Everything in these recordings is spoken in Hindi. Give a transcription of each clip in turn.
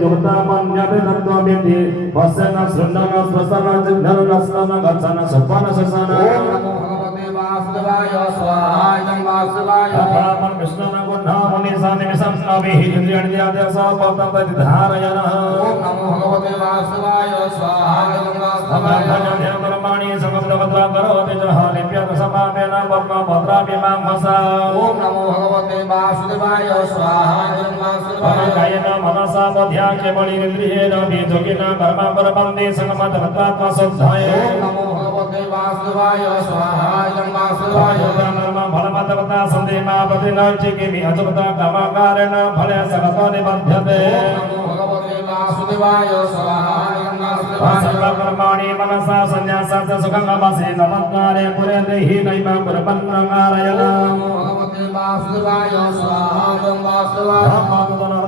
जुगता मन्यते तत्त्वमिति वसन सुन्दन स्वसन जिघ्नन रसन गच्छन सुपन ससन ओम नमो भगवते वासुदेवाय स्वाहा इदं वासुदेवाय ब्रह्मण विष्णुन गुणा मुनि सन्निविषं नभिः इंद्रियाणि सपतं धारयन् ओम नमो भगवते वासुदेवाय स्वाहा इदं वासुदेवाय कर्माणि समस्तवत्रा करोति जह लिप्यत समापेन पद्मभद्राभिमांसा ओम नमो भगवते वासुदेवाय स्वाहा इदं वासुदेवाय कायेन मनसा बुद्ध्या केवलेन्द्रियेण वियोगिन कर्म परमन्ति संगमतत्वात्मा शुद्धाय ओम नमो भगवते वासुदेवाय स्वाहा इदं वासुदेवाय कर्म फलमतवता सन्देमा प्रतिनैचिकिमि अजुगता कामकारेण फले सकतो निबध्यते ओम नमो भगवते वासुदेवाय स्वाहा इदं वासुदेवाय सर्वकर्माणि मनसा सन्न्यासात् सुखमवसे नमत्कारे पुरे देहि नैव कुर्वन्नकारयन् नमो भगवते वासुदेवाय स्वाहा इदं वासुदेवाय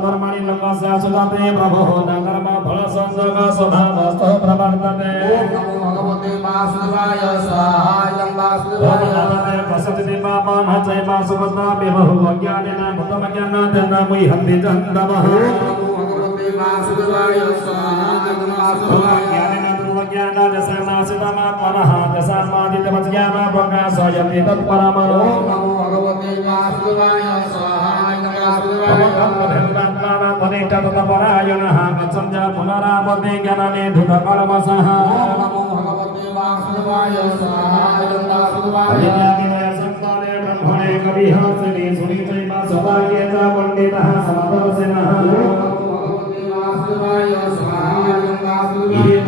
धर्माणि लोकस्य सुदाते प्रभुः न कर्म फल संसर्ग स्वभावस्तः प्रवर्तते ओम नमो भगवते वासुदेवाय स्वाहा इदं वासुदेवाय प्रसति पापान् हचैव सुपत्ना विभुः अज्ञानेन मुतमज्ञानादेन मुह्यन्ति जन्तवः नमो भगवते वासुदेवाय स्वाहा इदं वासुदेवाय ज्ञानेन दुर्वज्ञानादशनाशितमात्मनः दशात्मादितमज्ञान प्रकाशयति तत्परम् ओम नमो भगवते वासुदेवाय स्वाहा इदं वासुदेवाय परायणः गच्छन् पुनरावते ज्ञाने धुतकर्मसः ओम नमो भगवते वासुदेवाय स्वाहा इदं वासुदेवाय संताने ब्रह्मणे कविहंसने सुनीचैव सौभाग्ये च पण्डितः समदर्शिनः ओम नमो भगवते वासुदेवाय स्वाहा इदं वासुदेवाय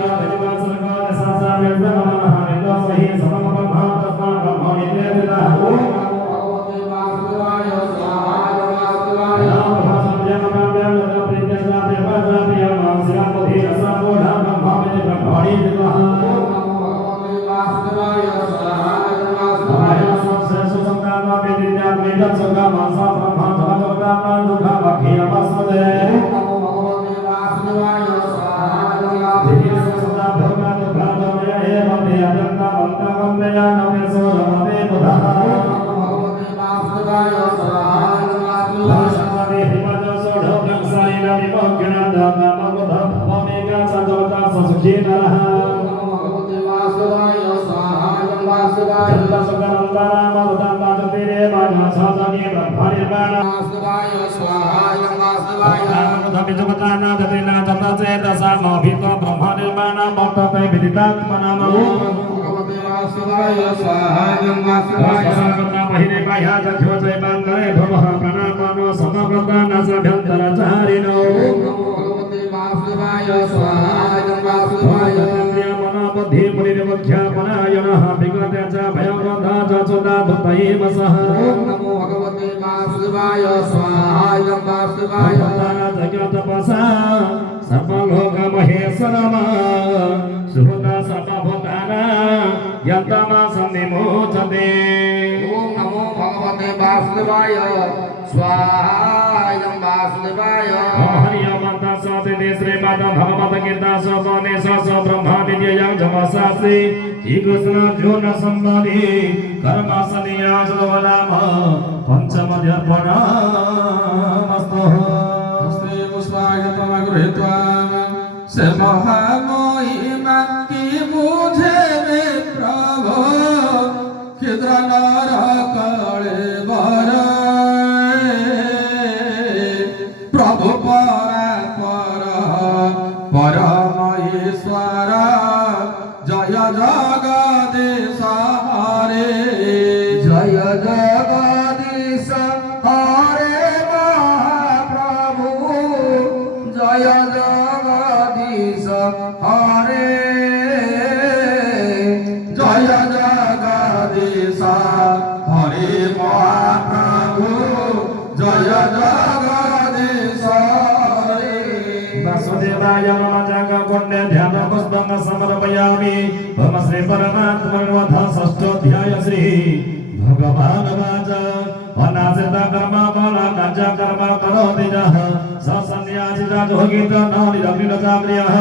संन्यासी राजोगी तो नारी रवि रजाम्रियः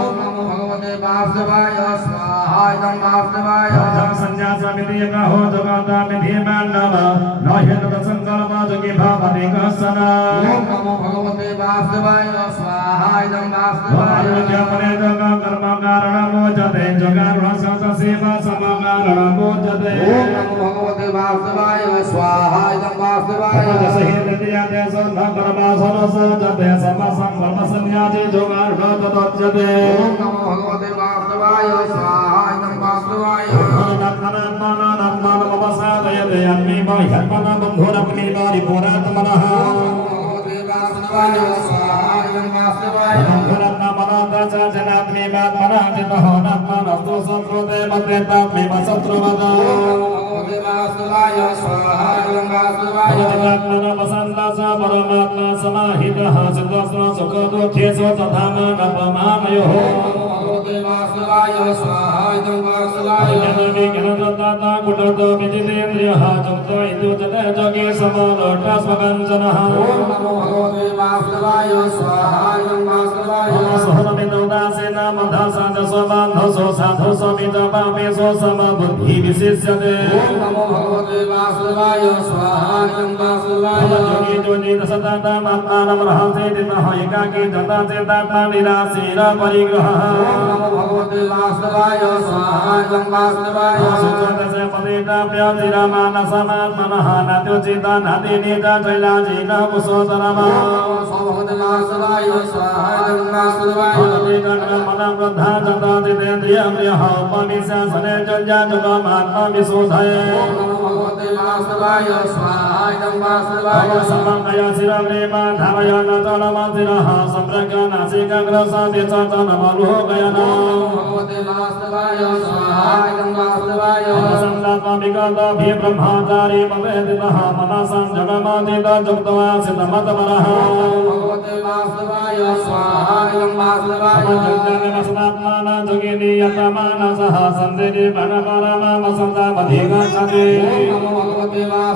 ओम नमो भगवते वासुदेवाय स्वाहा स्वाहा इदं वासुदेवाय संन्यासमिति यकाहो जगतामिति मानव न हेतुसङ्कल्प जोगी भवति कसना ओम नमो भगवते वासुदेवाय स्वाहा इदं वासुदेवाय वायुज्ञापने जग कर्म कारणमोचते जगारुणस्य सेवा समकारणमोचते ओम नमो भगवते वासुदेवाय स्वाहा इदं वासुदेवाय सहितयाते सर्वकर्मासनसजते समसंकल्पसन्न्यासी जोगारुणततोच्यते ओम नमो भगवते वासुदेवाय स्वाहा इदं वासुदेवाय नमसादयते अन्मे ह्यर्पण बन्धुरग्निवारिपुरात्मनः भगवते वासुदेवाय स्वाहा इदं वासुदेवाय जनात्मेवात्मनाजितः नात्मनस्तु संस्कृते मद्रेतात्मेव शत्रुवदा भगवते वासुदेवाय स्वाहा इदं वासुदेवाय आत्मनमसन्दास परमात्मा समाहितः सिद्धस्व सुखदुःखेषु तथा मानवमानयोः भगवते वासुदेवाय स्वाहा इदं वासुदेवाय ज्ञानविज्ञानदत्ता कुटस्थोऽपिजितेन्द्रियः जुक्तो इत्युच्यते जोगे समलोटस्वकञ्चनः ओम नमो भगवते वासुदेवाय स्वाहा इदं वासुदेवाय सहनमिदोदासेन मधसादस्वबान्धसो साधुसो मितपापेषु समबुद्धिविशिष्यते ओम नमो भगवते वासुदेवाय स्वाहा इदं वासुदेवाय जोगी जोजित सततमात्मानमर्हसेतितः एकाकी जता चेतात्मा निराशीर परिग्रहः ओम नमो भगवते वासुदेवाय स्वाहा इदं वासुदेवाय सुचोदसे पतिताप्यतिरमानसमात्मनः नात्युचिता नातिनीता चैलाजीन कुशोतरमा भगवते वासुदेवाय स्वाहा इदं वासुदेवाय मनवृद्धा जता जितेन्द्रियम्रियः उपनिशासने जज्ञाजुगमात्मविशोधये ओम नमो भगवते वासुदेवाय स्वाहा इदं वासुदेवाय समङ्गया शिरप्रेम धारयन चलमतिरः सम्प्रज्ञानासिकाग्रसति च चलमलोकयन भगवते वासुदेवाय स्वाहा इदं वासुदेवाय संदात्मविगतभि ब्रह्मचारी पवेदितः मनसं जगमतीत जुक्त्वा सिद्धमतपरः भगवते वासुदेवाय स्वाहा इदं वासुदेवाय जगन्नात्मान जोगिनी यतमानसः सन्धिः भगपरमसन्तामधिगच्छति ओम नमो भगवते वासुदेवाय